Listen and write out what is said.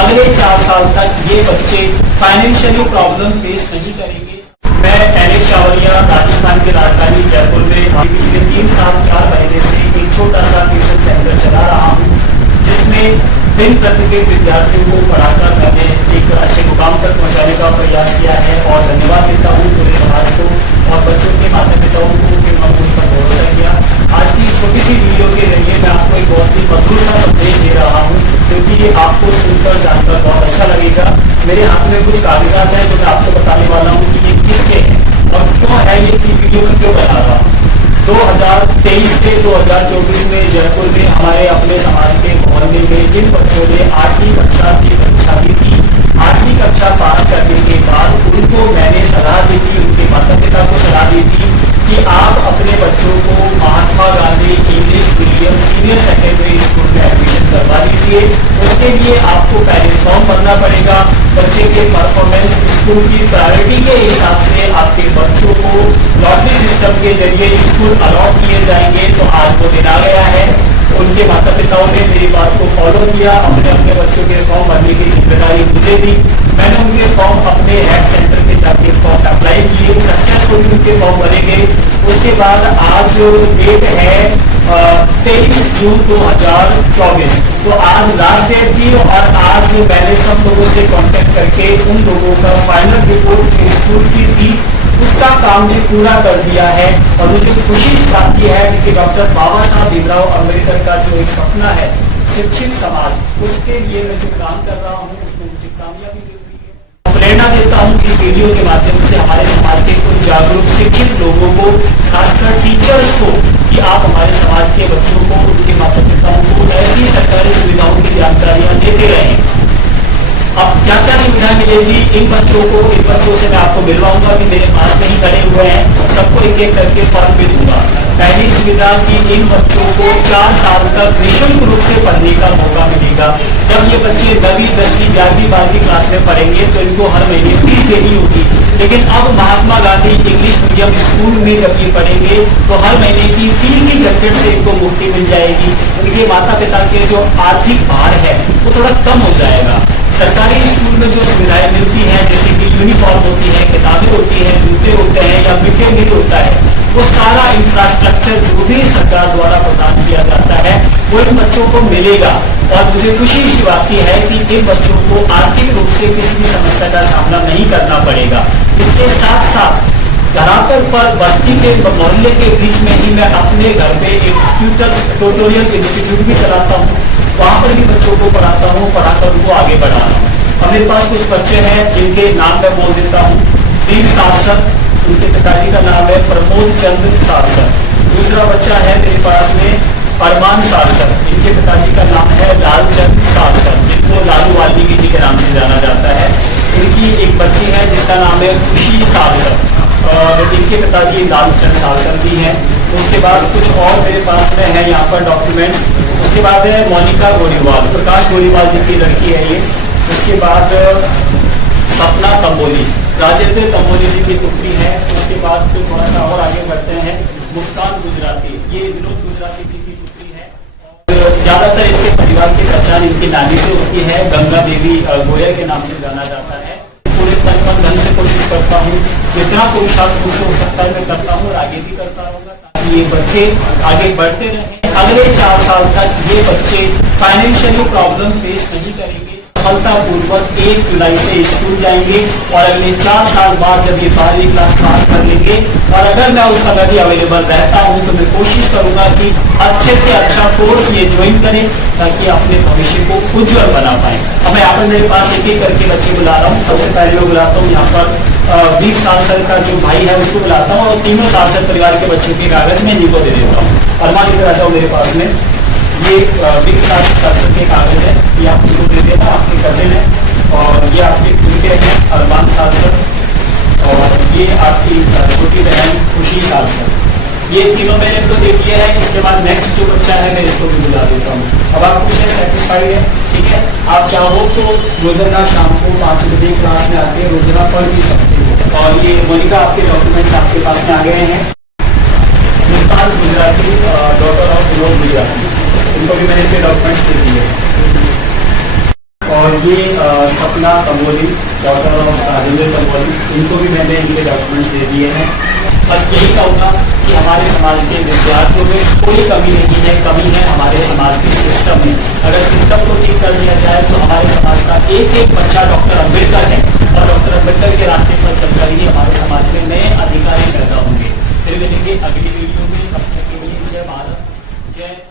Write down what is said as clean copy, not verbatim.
अगले 4 साल तक ये बच्चे फाइनेंशियली प्रॉब्लम फेस नहीं करेंगे। मैं एनएस चावलिया राजस्थान की राजधानी जयपुर में पिछले 3 साल 4 महीने से एक छोटा सा ट्यूशन सेंटर चला रहा हूँ, जिसमें दिन प्रतिदिन विद्यार्थियों को पढ़ाकर मैंने एक अच्छे मुकाम तक पहुंचाने का प्रयास किया है। और धन्यवाद देता हूँ पूरे समाज को और बच्चों के माता पिताओं को कि उन्होंने मुझ पर भरोसा किया। आज की छोटी सी वीडियो के जरिए मैं आपको एक बहुत ही मधुर सा संदेश दे रहा हूँ, क्योंकि ये आपको सुनकर जानकर बहुत अच्छा लगेगा। मेरे हाथ में कुछ कागजात हैं जो मैं आपको बताने वाला हूँ कि ये किसके हैं और क्यों है, ये वीडियो में क्यों बना रहा हूँ। 2023 से 2024 में जयपुर में हमारे अपने समाज के मोहल्ले में जिन बच्चों ने 8वीं कक्षा की परीक्षा दी थी, 8वीं कक्षा पास करने के बाद उनको मैंने सलाह दी थी, उनके माता पिता को सलाह दी थी कि आप अपने बच्चों को Mahatma Gandhi English medium senior secondary school में एडमिशन करवा दीजिए। उसके लिए आपको पहले फॉर्म भरना पड़ेगा। बच्चे के परफॉर्मेंस स्कूल की प्रायोरिटी के हिसाब से आपके बच्चों को लॉटरी सिस्टम के जरिए स्कूल अलॉट किए जाएंगे। तो आज वो दिन आ गया है। उनके माता पिताओं ने मेरी बात को फॉलो किया, अपने बच्चों के फॉर्म भरने की जिम्मेदारी मुझे दी। मैंने उनके फॉर्म अपने हेड सेंटर पे जाके फॉर्म अप्लाई किए, सक्सेसफुली उनके फॉर्म भरे गए। उसके बाद आज डेट है 23 जून 2024। तो आज लास्ट डेट थी और आज मैंने सब लोगों से कांटेक्ट करके उन लोगों का फाइनल रिपोर्ट स्कूल की थी, उसका काम भी पूरा कर दिया है। और मुझे खुशी इस बात की है कि डॉक्टर बाबा साहब भीमराव अम्बेडकर का जो एक सपना है शिक्षित समाज, उसके लिए मैं जो काम कर रहा हूँ उसमें मुझे कामयाबी मिल रही है। प्रेरणा देता हूँ इस वीडियो के माध्यम से हमारे समाज के कुछ जागरूक शिक्षित लोगों को, खासकर टीचर्स को, कि आप हमारे समाज के बच्चों को, उनके माता पिताओं को ऐसी सरकारी सुविधाओं की जानकारियां देते रहें। अब क्या क्या सुविधा मिलेगी इन बच्चों को, इन बच्चों से मैं आपको मिलवाऊंगा कि मेरे पास में ही खड़े हुए हैं, सबको एक एक करके फॉर्म भी दूंगा। पहली सुविधा की इन बच्चों को 4 साल तक निःशुल्क रूप से पढ़ने का मौका मिलेगा। जब ये बच्चे 9वीं 10वीं 11वीं 12वीं क्लास में पढ़ेंगे तो इनको हर महीने फीस देनी होगी, लेकिन अब महात्मा गांधी इंग्लिश मीडियम स्कूल में जब ये पढ़ेंगे तो हर महीने की फी की झंझट से इनको मुक्ति मिल जाएगी। उनके माता पिता के जो आर्थिक भार है वो थोड़ा कम हो जाएगा। सरकारी स्कूल में जो सुविधाएं मिलती हैं, जैसे कि यूनिफॉर्म होती है, किताबें होती हैं, जूते होते हैं या मिड डे मील होता है, वो सारा इंफ्रास्ट्रक्चर जो भी सरकार द्वारा प्रदान किया जाता है वो इन बच्चों को मिलेगा। और मुझे खुशी इस बात की है कि इन बच्चों को आर्थिक रूप से किसी भी समस्या का सामना नहीं करना पड़ेगा। इसके साथ साथ धरातल पर बस्ती के मोहल्ले के बीच में ही मैं अपने घर पे एक ट्यूटोरियल इंस्टीट्यूट भी चलाता हूँ, वहां पर भी बच्चों को पढ़ाता हूँ, पढ़ाकर उनको आगे बढ़ा रहा हूँ। और मेरे पास कुछ बच्चे हैं जिनके नाम मैं बोल देता हूँ। वीर सारसर, उनके पिताजी का नाम है प्रमोद चंद्र सारसर। दूसरा बच्चा है मेरे पास में अरमान सारसर, इनके पिताजी का नाम है लालचंद सारसर, जिनको लालू वाल्मीकि जी के नाम से जाना जाता है। इनकी एक बच्ची है जिसका नाम है खुशी सारसर और इनके पिताजी लालचंद सारसर भी हैं। उसके बाद कुछ और मेरे पास में है यहाँ पर डॉक्यूमेंट। उसके बाद है मोनिका गोलीवाल, प्रकाश गोलीवाल जी की लड़की है ये। उसके बाद सपना तंबोली, राजेंद्र तंबोली जी की पुत्री है। उसके बाद तो थोड़ा सा और आगे बढ़ते हैं, मुस्कान गुजराती, ये विनोद गुजराती जी की पुत्री है। ज्यादातर इनके परिवार की पहचान इनकी नानी से होती है, गंगा देवी गोयल के नाम से जाना जाता है। पूरे तन मन धन से कोशिश करता हूँ, जितना पुरुषार्थ मुझसे हो सकता है मैं करता हूँ और आगे भी करता रहूंगा, ताकि ये बच्चे आगे बढ़ते रहें। अगले 4 साल तक ये बच्चे फाइनेंशियली प्रॉब्लम फेस नहीं करेंगे, सफलतापूर्वक 1 जुलाई से स्कूल जाएंगे और अगले 4 साल बाद जब ये 12वीं क्लास पास कर लेंगे, और अगर मैं उस समय भी अवेलेबल रहता हूँ तो मैं कोशिश करूंगा कि अच्छे से अच्छा कोर्स ये ज्वाइन करें, ताकि अपने भविष्य को उज्जवल बना पाए। अब मैं यहाँ पर मेरे पास एक एक करके बच्चे बुला रहा हूँ। सबसे पहले मैं बुलाता हूँ यहाँ पर वीर सारसर का जो भाई है उसको बुलाता हूँ, और तीनों सारसर परिवार के बच्चों के कागज में इनको दे देता हूँ। अरमान इधर आ जाओ मेरे पास में। ये वीर सारसर के कागज है, ये आप इनको दे देना, आपके कजिन है। और ये आपके बेटे हैं अरमान सारसर, और ये आपकी छोटी बहन खुशी सारसर। ये तीनों मैंने इनको दे दिए हैं। इसके बाद नेक्स्ट जो बच्चा है मैं इसको भी बुला देता हूँ। अब आप कुछ सेटिस्फाइड है, ठीक है। आप चाहो तो रोजाना शाम को 5 बजे क्लास में आके रोजाना पढ़ भी सकते हो। और ये मोनिका आपके डॉक्यूमेंट्स आपके पास में आ गए हैं। मुस्कान गुजराती, डॉटर ऑफ विनोद गुजराती, इनको भी मैंने इनके डॉक्यूमेंट्स दे दिए। और ये सपना कंबोली, डॉटर ऑफ राजेंद्र कंबोली, इनको भी मैंने इनके डॉक्यूमेंट्स दे दिए हैं। बस यही कहूँगा कि हमारे समाज के विद्यार्थियों में कोई कमी नहीं है, कमी है हमारे समाज के सिस्टम में। अगर सिस्टम को ठीक कर दिया जाए तो हमारे समाज का एक एक बच्चा डॉक्टर अम्बेडकर है, और डॉक्टर अम्बेडकर के रास्ते पर चलकर ही हमारे समाज में नए अधिकारी पैदा होंगे। फिर मिलेंगे अगली वीडियो में, तब तक के लिए जय भारत, जय